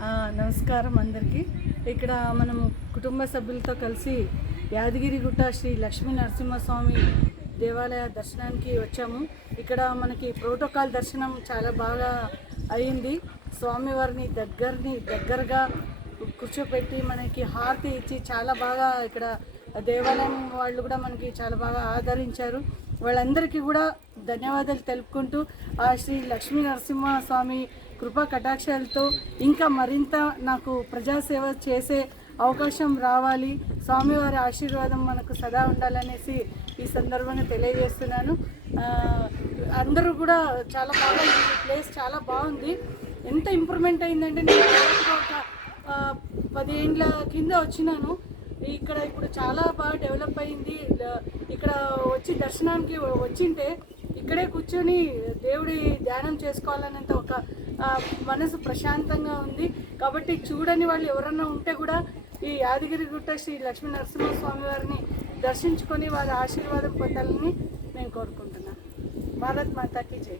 నమస్కారం అందరికీ. ఇక్కడ మనం కుటుంబ సభ్యులతో కలిసి యాదగిరిగుట్ట శ్రీ లక్ష్మీ నరసింహస్వామి దేవాలయ దర్శనానికి వచ్చాము. ఇక్కడ మనకి ప్రోటోకాల్ దర్శనం చాలా బాగా అయింది. స్వామివారిని దగ్గరని దగ్గరగా కూర్చోపెట్టి మనకి హారతి ఇచ్చి చాలా బాగా ఇక్కడ దేవాలయం వాళ్ళు కూడా మనకి చాలా బాగా ఆదరించారు. వాళ్ళందరికీ కూడా ధన్యవాదాలు తెలుపుకుంటూ ఆ శ్రీ లక్ష్మీ నరసింహ స్వామి కృపా కటాక్షాలతో ఇంకా మరింత నాకు ప్రజాసేవ చేసే అవకాశం రావాలి. స్వామివారి ఆశీర్వాదం మనకు సదా ఉండాలనేసి ఈ సందర్భంగా తెలియజేస్తున్నాను. అందరూ కూడా చాలా బాగా ఈ ప్లేస్ చాలా బాగుంది. ఎంత ఇంప్రూవ్మెంట్ అయిందంటే నేను ఒక పదిహేండ్ల కింద వచ్చినాను. ఇక్కడ ఇప్పుడు చాలా బాగా డెవలప్ అయింది. ఇక్కడ వచ్చి దర్శనానికి వచ్చింటే ఇక్కడే కూర్చొని దేవుడి ధ్యానం చేసుకోవాలనేంత ఒక మనసు ప్రశాంతంగా ఉంది. కాబట్టి చూడని వాళ్ళు ఎవరన్నా ఉంటే కూడా ఈ యాదగిరి గుట్ట శ్రీ లక్ష్మీ నరసింహస్వామి వారిని దర్శించుకొని వారి ఆశీర్వాదం పొందాలని నేను కోరుకుంటున్నాను భారత్ మాతాకి జై.